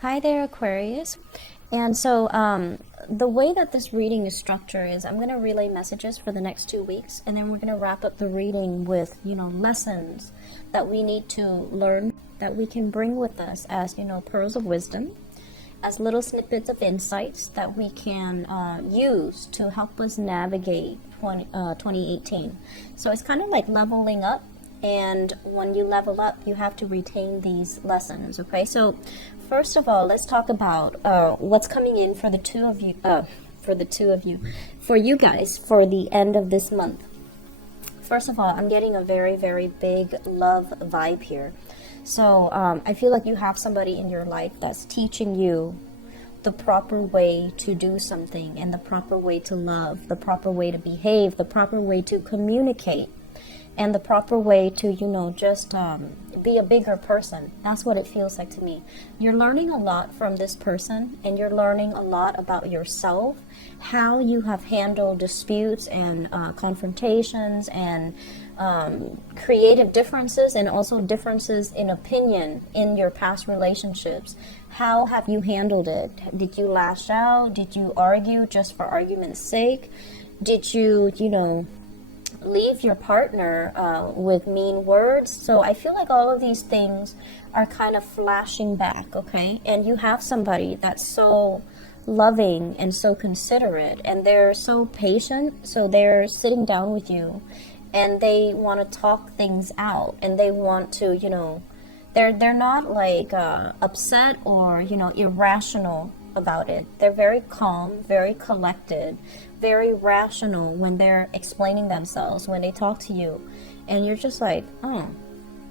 Hi there, Aquarius. And so, the way that this reading is structured is I'm going to relay messages for the next 2 weeks, and then we're going to wrap up the reading with, lessons that we need to learn that we can bring with us as, pearls of wisdom, as little snippets of insights that we can use to help us navigate 2018. So it's kind of like leveling up. And when you level up, you have to retain these lessons, okay? So first of all, let's talk about what's coming in for the two of you, for you guys, for the end of this month. First of all, I'm getting a very, very big love vibe here. So I feel like you have somebody in your life that's teaching you the proper way to do something, and the proper way to love, the proper way to behave, the proper way to communicate, and the proper way to, just be a bigger person. That's what it feels like to me. You're learning a lot from this person, and you're learning a lot about yourself, how you have handled disputes and confrontations and creative differences, and also differences in opinion in your past relationships. How have you handled it? Did you lash out? Did you argue just for argument's sake? Did you, leave your partner with mean words? So I feel like all of these things are kind of flashing back, okay? And you have somebody that's so loving and so considerate, and they're so patient, so they're sitting down with you and they want to talk things out, and they want to, they're not like upset or, irrational about it. They're very calm, very collected, very rational when they're explaining themselves, when they talk to you. And you're just like, oh,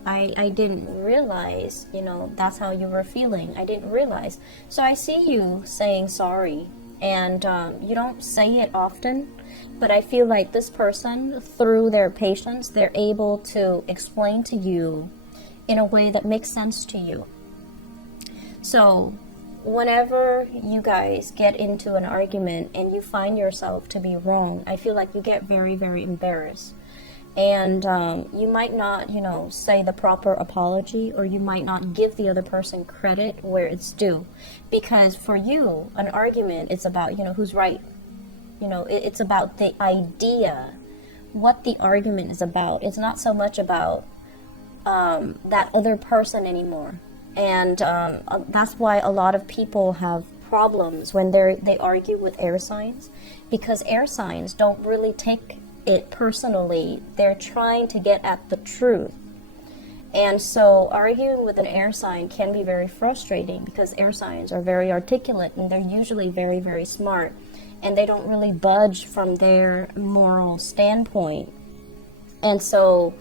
I didn't realize, that's how you were feeling. I didn't realize. So I see you saying sorry. And you don't say it often, but I feel like this person, through their patience, they're able to explain to you in a way that makes sense to you. So whenever you guys get into an argument and you find yourself to be wrong, I feel like you get very, very embarrassed. And you might not, say the proper apology, or you might not give the other person credit where it's due. Because for you, an argument is about, who's right. It's about the idea, what the argument is about. It's not so much about that other person anymore. And that's why a lot of people have problems when they argue with air signs, because air signs don't really take it personally. They're trying to get at the truth. And so arguing with an air sign can be very frustrating, because air signs are very articulate, and they're usually very, very smart, and they don't really budge from their moral standpoint. And so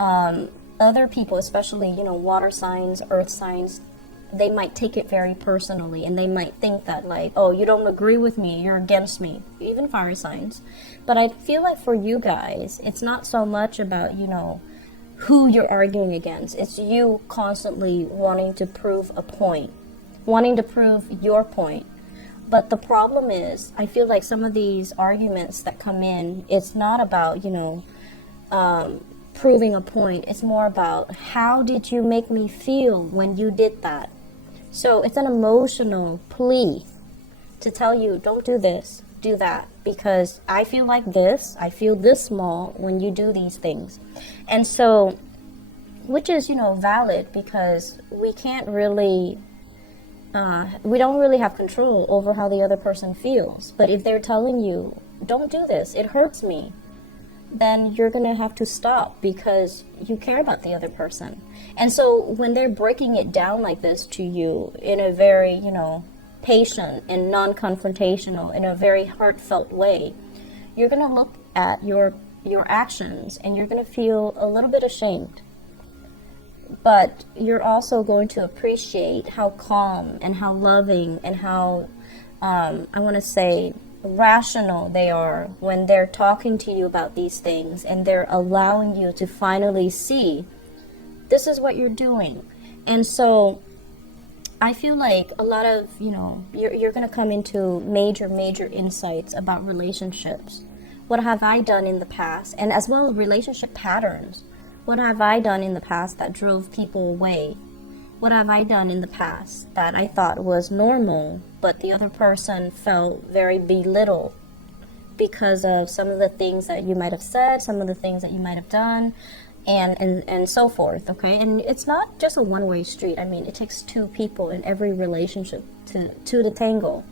other people, especially, water signs, earth signs, they might take it very personally, and they might think that, like, oh, you don't agree with me, you're against me, even fire signs. But I feel like for you guys, it's not so much about, who you're arguing against. It's you constantly wanting to prove a point, wanting to prove your point. But the problem is, I feel like some of these arguments that come in, it's not about, proving a point. It's more about, how did you make me feel when you did that? So it's an emotional plea to tell you, don't do this, do that, because I feel like this, I feel this small when you do these things. And so, which is, valid, because we can't really, we don't really have control over how the other person feels. But if they're telling you, don't do this, it hurts me, then you're going to have to stop, because you care about the other person. And so when they're breaking it down like this to you in a very, patient and non-confrontational, in a very heartfelt way, you're going to look at your actions, and you're going to feel a little bit ashamed. But you're also going to appreciate how calm and how loving and how, I want to say, rational they are when they're talking to you about these things, and they're allowing you to finally see this is what you're doing. And so I feel like a lot of, you're going to come into major insights about relationships. What have I done in the past? And as well as relationship patterns. What have I done in the past that drove people away? what have I done in the past that I thought was normal, but the other person felt very belittled because of some of the things that you might have said, some of the things that you might have done, and so forth, okay? And it's not just a one-way street. I mean, it takes two people in every relationship to the tango.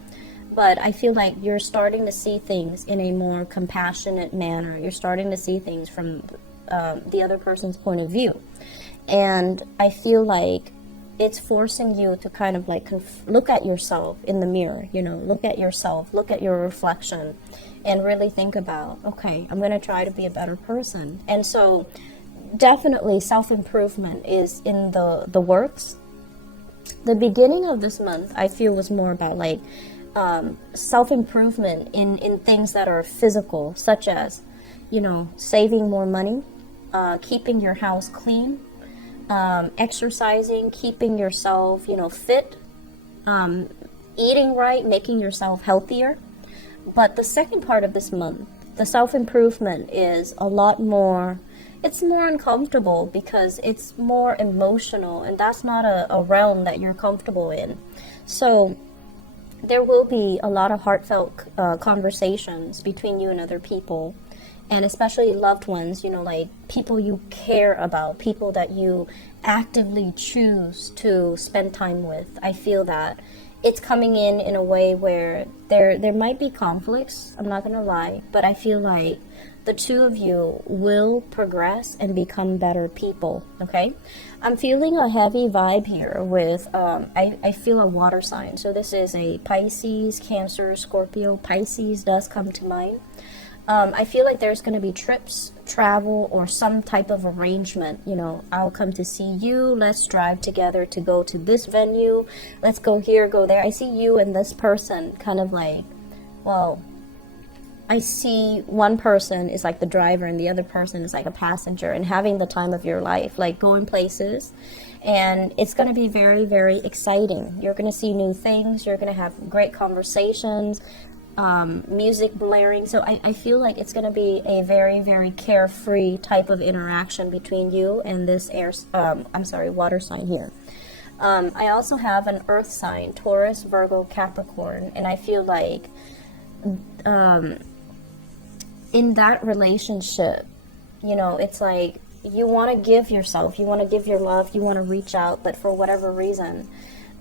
But I feel like you're starting to see things in a more compassionate manner. You're starting to see things from the other person's point of view. And I feel like it's forcing you to kind of like look at yourself in the mirror, you know, look at yourself, look at your reflection, and really think about, okay, I'm going to try to be a better person. And so definitely self-improvement is in the works. The beginning of this month, I feel, was more about like self-improvement in things that are physical, such as, you know, saving more money, keeping your house clean, exercising, keeping yourself, you know, fit, eating right, making yourself healthier. But the second part of this month, the self-improvement is a lot more, it's more uncomfortable because it's more emotional, and that's not a realm that you're comfortable in. So there will be a lot of heartfelt conversations between you and other people, and especially loved ones, you know, like people you care about, people that you actively choose to spend time with. I feel that it's coming in a way where there might be conflicts, I'm not gonna lie, but I feel like the two of you will progress and become better people, okay? I'm feeling a heavy vibe here with, I feel a water sign. So this is a Pisces, Cancer, Scorpio. Pisces does come to mind. I feel like there's going to be trips, travel, or some type of arrangement. You know, I'll come to see you. Let's drive together to go to this venue. Let's go here, go there. I see you and this person kind of like, well, I see one person is like the driver and the other person is like a passenger, and having the time of your life, like going places. And it's going to be very, very exciting. You're going to see new things. You're going to have great conversations, music blaring. So I feel like it's going to be a very, very carefree type of interaction between you and this water sign here. I also have an earth sign, Taurus, Virgo, Capricorn, and I feel like in that relationship, you know, it's like you want to give yourself, you want to give your love, you want to reach out, but for whatever reason,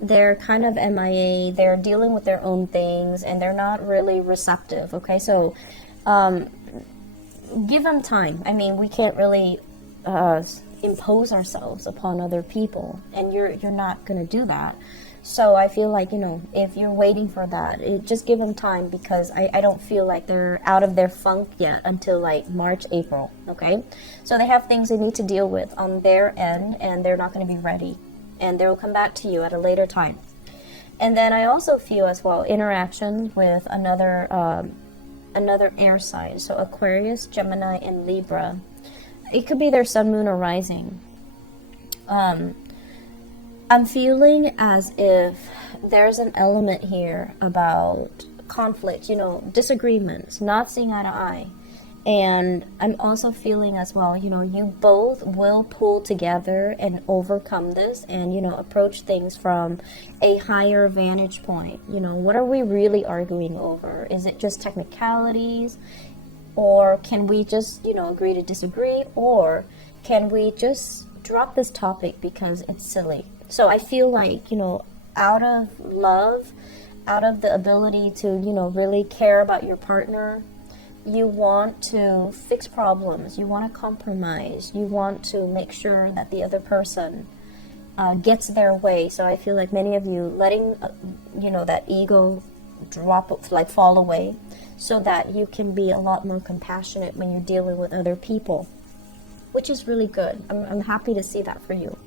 they're kind of MIA, they're dealing with their own things, and they're not really receptive, okay? So give them time. I mean, we can't really impose ourselves upon other people, and you're not going to do that. So I feel like, you know, if you're waiting for that, just give them time, because I don't feel like they're out of their funk yet until like March, April, okay? So they have things they need to deal with on their end, and they're not going to be ready, and they'll come back to you at a later time. And then I also feel as well interactions with another air sign, so Aquarius, Gemini, and Libra. It could be their sun, moon, or rising. I'm feeling as if there's an element here about conflict, you know, disagreements, not seeing eye to eye. And I'm also feeling as well, you know, you both will pull together and overcome this and, you know, approach things from a higher vantage point. You know, what are we really arguing over? Is it just technicalities? Or can we just, you know, agree to disagree? Or can we just drop this topic because it's silly? So I feel like, you know, out of love, out of the ability to, you know, really care about your partner, you want to fix problems, you want to compromise, you want to make sure that the other person gets their way. So I feel like many of you letting, you know, that ego drop, like fall away, so that you can be a lot more compassionate when you're dealing with other people, which is really good. I'm happy to see that for you.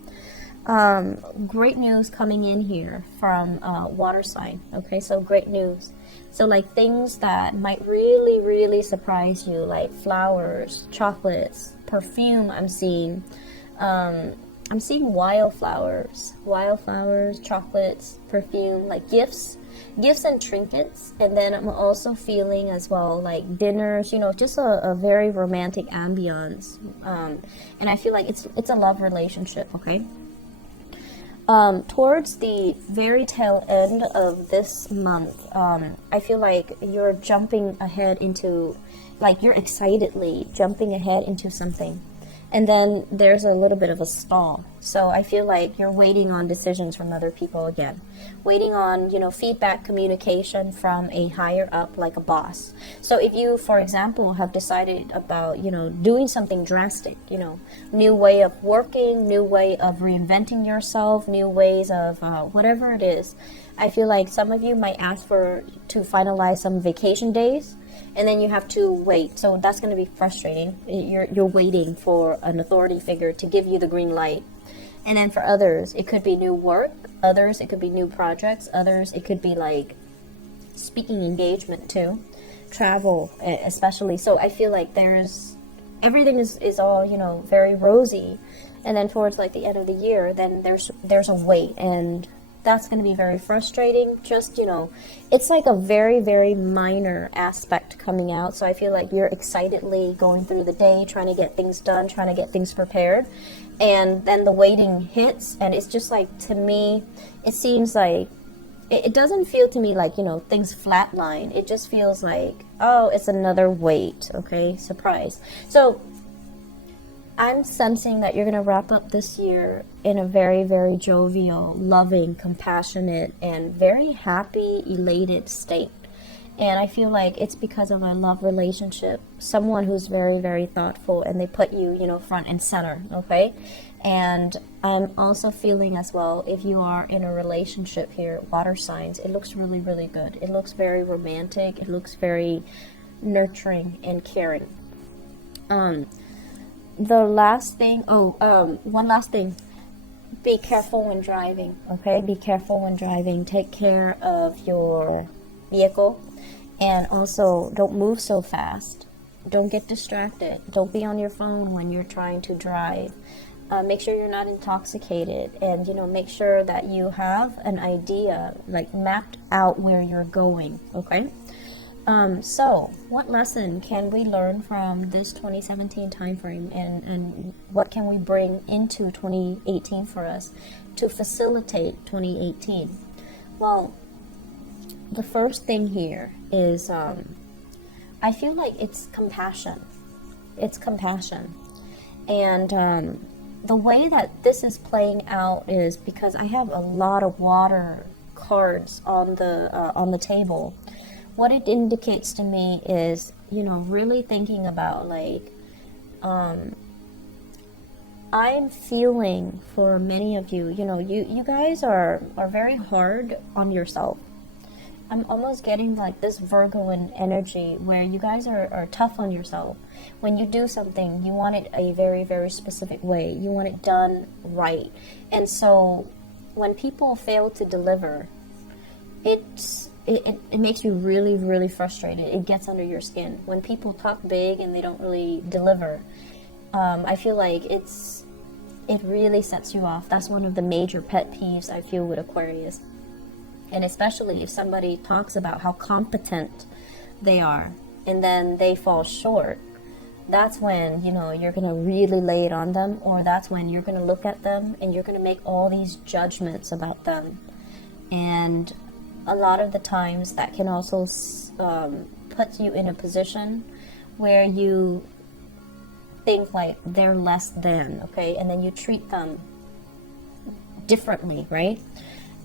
Great news coming in here from water sign. Okay, so great news. So like things that might really, really surprise you, like flowers, chocolates, perfume. I'm seeing wildflowers, chocolates, perfume, like gifts and trinkets. And then I'm also feeling as well like dinners, you know, just a very romantic ambience. And I feel like it's a love relationship. Okay. Towards the very tail end of this month, I feel like you're jumping ahead into, like you're excitedly jumping ahead into something. And then there's a little bit of a stall. So I feel like you're waiting on decisions from other people again. Waiting on, feedback, communication from a higher up, like a boss. So if you, for example, have decided about, doing something drastic, new way of working, new way of reinventing yourself, new ways of whatever it is, I feel like some of you might ask to finalize some vacation days, and then you have to wait. So that's going to be frustrating. You're waiting for an authority figure to give you the green light. And then for others, it could be new work. Others, it could be new projects. Others, it could be like speaking engagement too. Travel, especially. So I feel like everything is all, very rosy. And then towards like the end of the year, then there's a wait, and that's going to be very frustrating. Just, it's like a very, very minor aspect coming out. So I feel like you're excitedly going through the day, trying to get things done, trying to get things prepared. And then the waiting hits, and it's just like, to me, it seems like, it doesn't feel to me like, things flatline. It just feels like, oh, it's another wait, okay, surprise. So I'm sensing that you're going to wrap up this year in a very, very jovial, loving, compassionate, and very happy, elated state. And I feel like it's because of a love relationship, someone who's very, very thoughtful, and they put you, front and center, okay? And I'm also feeling as well, if you are in a relationship here, water signs, it looks really, really good. It looks very romantic. It looks very nurturing and caring. The last thing, one last thing. Be careful when driving, okay? Be careful when driving. Take care of your vehicle. And also, don't move so fast. Don't get distracted. Don't be on your phone when you're trying to drive. Make sure you're not intoxicated. And, make sure that you have an idea, like mapped out where you're going, okay? So, what lesson can we learn from this 2017 time frame, and what can we bring into 2018 for us to facilitate 2018? Well, the first thing here is I feel like it's compassion. It's compassion. And the way that this is playing out is because I have a lot of water cards on the table. What it indicates to me is, really thinking about like, I'm feeling for many of you, you guys are very hard on yourself. I'm almost getting like this Virgoan energy where you guys are tough on yourself. When you do something, you want it a very, very specific way. You want it done right. And so when people fail to deliver, it makes you really, really frustrated. It gets under your skin. When people talk big and they don't really deliver, I feel like it really sets you off. That's one of the major pet peeves I feel with Aquarius. And especially if somebody talks about how competent they are and then they fall short, that's when, you're going to really lay it on them, or that's when you're going to look at them and you're going to make all these judgments about them. And a lot of the times that can also put you in a position where you think like they're less than, okay? And then you treat them differently, right?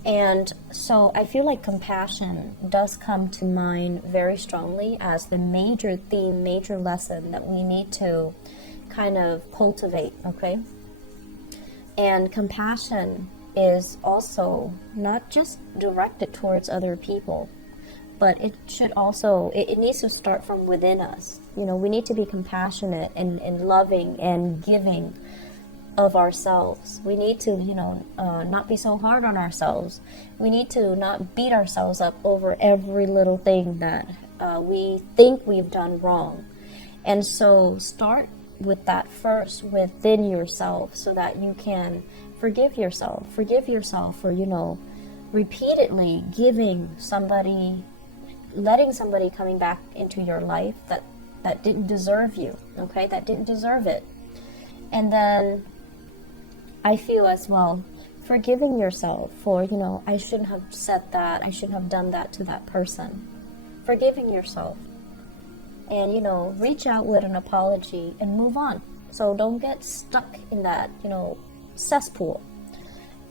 And so I feel like compassion does come to mind very strongly as the major theme, major lesson that we need to kind of cultivate, okay? And compassion is also not just directed towards other people, but it should also, it needs to start from within us. We need to be compassionate and loving and giving of ourselves. We need to, not be so hard on ourselves. We need to not beat ourselves up over every little thing that we think we've done wrong. And so start with that first within yourself so that you can forgive yourself for, repeatedly letting somebody coming back into your life that didn't deserve you, okay, that didn't deserve it. And then I feel as well, forgiving yourself for, you know, I shouldn't have said that, I shouldn't have done that to that person. Forgiving yourself. And, you know, reach out with an apology and move on. So don't get stuck in that, you know, cesspool.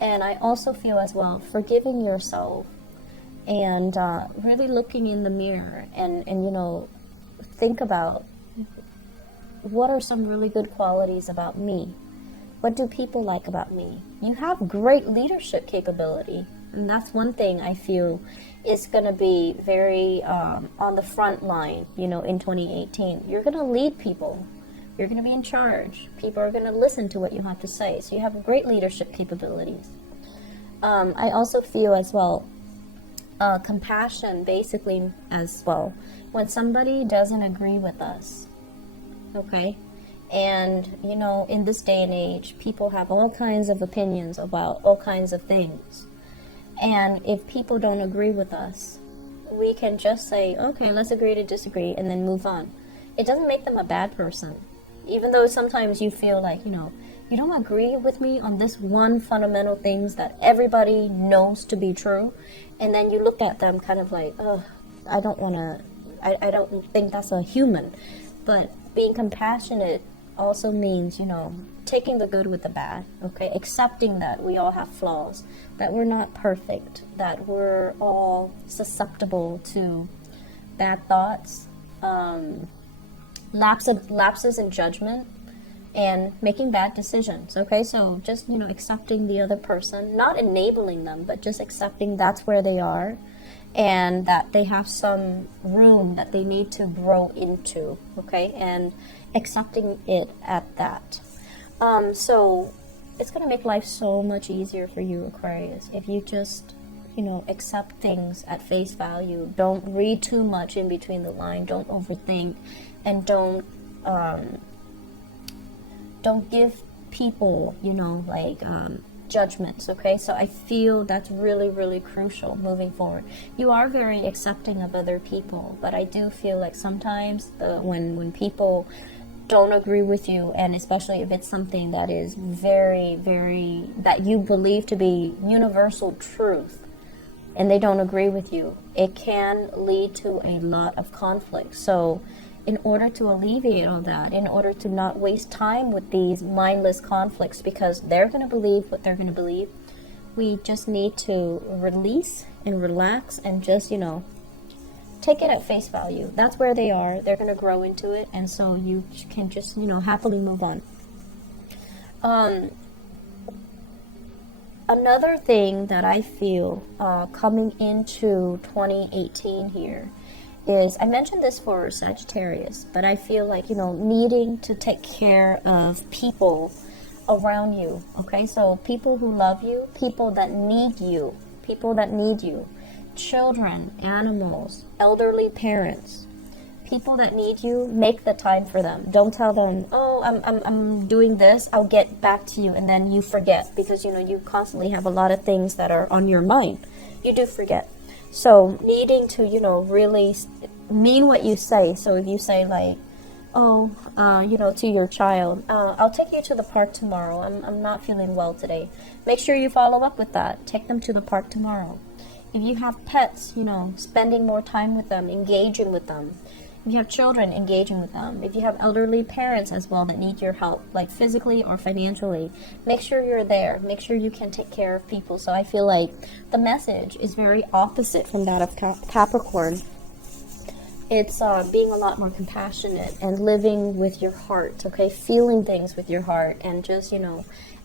And I also feel as well, forgiving yourself and really looking in the mirror and, you know, think about what are some really good qualities about me? What do people like about me? You have great leadership capability. And that's one thing I feel is going to be very on the front line, you know, in 2018. You're going to lead people. You're going to be in charge. People are going to listen to what you have to say. So you have great leadership capabilities. I also feel as well, compassion basically as well. When somebody doesn't agree with us, okay? And, you know, in this day and age, people have all kinds of opinions about all kinds of things. And if people don't agree with us, we can just say, okay, let's agree to disagree, and then move on. It doesn't make them a bad person. Even though sometimes you feel like, you know, you don't agree with me on this one fundamental things that everybody knows to be true. And then you look at them kind of like, oh, I don't think that's a human. But being compassionate also means, you know, taking the good with the bad, okay? Accepting that we all have flaws, that we're not perfect, that we're all susceptible to bad thoughts, lapses in judgment, and making bad decisions, okay? So just, you know, accepting the other person, not enabling them, but just accepting that's where they are, and that they have some room that they need to grow into, okay? And accepting it at that. So it's going to make life so much easier for you, Aquarius, if you just, you know, accept things at face value. Don't read too much in between the line. Don't overthink, and don't give people, you know, like judgments, okay? So I feel that's really, really crucial moving forward. You are very accepting of other people, but I do feel like sometimes when people don't agree with you, and especially if it's something that is very, very, that you believe to be universal truth, and they don't agree with you, it can lead to a lot of conflict. So in order to alleviate all that, in order to not waste time with these mindless conflicts, because they're going to believe what they're going to believe, we just need to release and relax and just, you know, take it at face value. That's where they are. They're going to grow into it, and so you can just, you know, happily move on. Another thing that I feel coming into 2018 here is, I mentioned this for Sagittarius, but I feel like, you know, needing to take care of people around you, okay? So people who love you, people that need you, children, animals, elderly parents, people that need you, make the time for them. Don't tell them, oh, I'm doing this, I'll get back to you, and then you forget, because, you know, you constantly have a lot of things that are on your mind. You do forget. So needing to, you know, really mean what you say. So if you say like, oh, you know, to your child, I'll take you to the park tomorrow. I'm not feeling well today. Make sure you follow up with that. Take them to the park tomorrow. If you have pets, you know, spending more time with them, engaging with them. If you have children, engaging with them. If you have elderly parents as well that need your help, like physically or financially, make sure you're there. Make sure you can take care of people. So I feel like the message is very opposite from that of Capricorn. It's being a lot more compassionate and living with your heart, okay? Feeling things with your heart, and just, you know,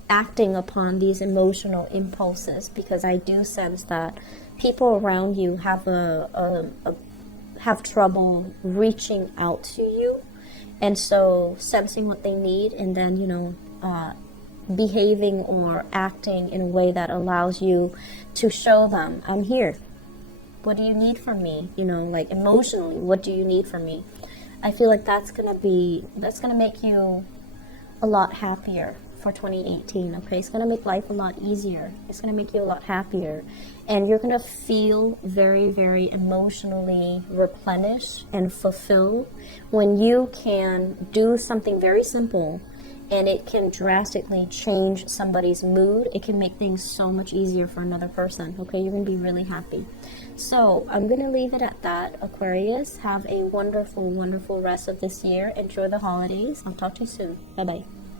acting upon these emotional impulses, because I do sense that people around you have trouble reaching out to you, and so sensing what they need, and then, you know, behaving or acting in a way that allows you to show them, I'm here. What do you need from me? You know, like emotionally, what do you need from me? I feel like that's gonna make you a lot happier for 2018, okay? It's gonna make life a lot easier. It's gonna make you a lot happier. And you're gonna feel very, very emotionally replenished and fulfilled when you can do something very simple and it can drastically change somebody's mood. It can make things so much easier for another person. Okay, you're going to be really happy. So I'm going to leave it at that, Aquarius. Have a wonderful, wonderful rest of this year. Enjoy the holidays. I'll talk to you soon. Bye-bye.